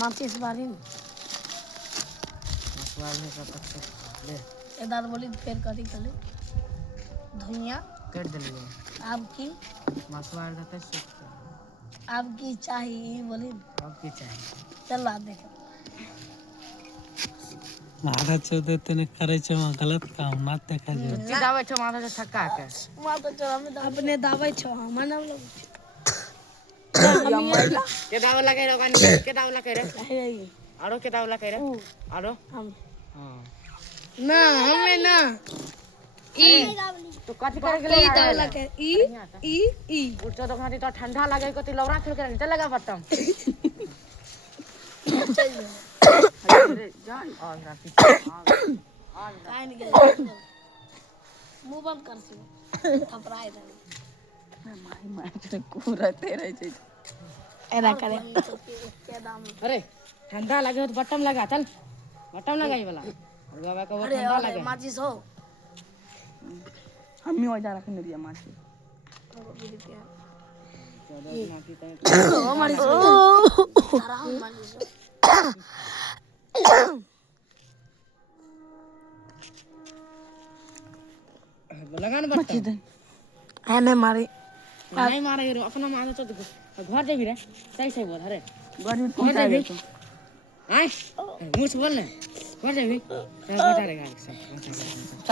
माचिस बारी मसवार में का तक ले इधर बोली फिर कथी कले धुइया कर दिलिए आपकी मसवार का कैसे आपकी चाहिए बोली अब की चाहिए चल आ देख मारा चौदह तने करे छे वहाँ गलत काम मत देखा जाए सीधा बैठो माथा से थक्का के माता चोरा में अपने दावे छो हम ना लोग के दाव लगे रे कान के दाव लगे रे आरो के दाव लगे रे आरो हम हां ना हमें ना ई तो कथि करे के ई लिए दाव लगे ई उठो तो खाती तो ठंडा लगे को ती लौरा खेल के चल लगा बटम अरे जान और राती काय नहीं गए मुंह बंद कर सी थपराए दे माई माई तो कुरते रह छे एरा करे के दाम अरे ठंडा लगे तो बटम लगा चल बटम लगाई वाला और बाबा को अरे ठंडा लगे माचिस हो हम ही वजह रखने दिया माची ओ माचिस आराम माचिस लगा ना बटम एने मारी नहीं मारे रे अपना मारे तो घर जाबी रे सही सही बोल अरे घर में पहुंचा दे तो आय मुछ बोल ले घर जाबी चल बता रे गाड़ी से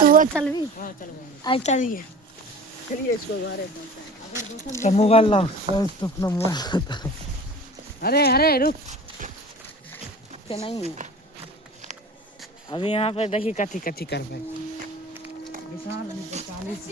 तू चल भी हां चल आज चलिए चलिए इसको घरे तो मोबाइल ला तो अपना मोबाइल अरे अरे रुक के नहीं अभी यहाँ पर देखी कथी कथी कर भाई विशाल 40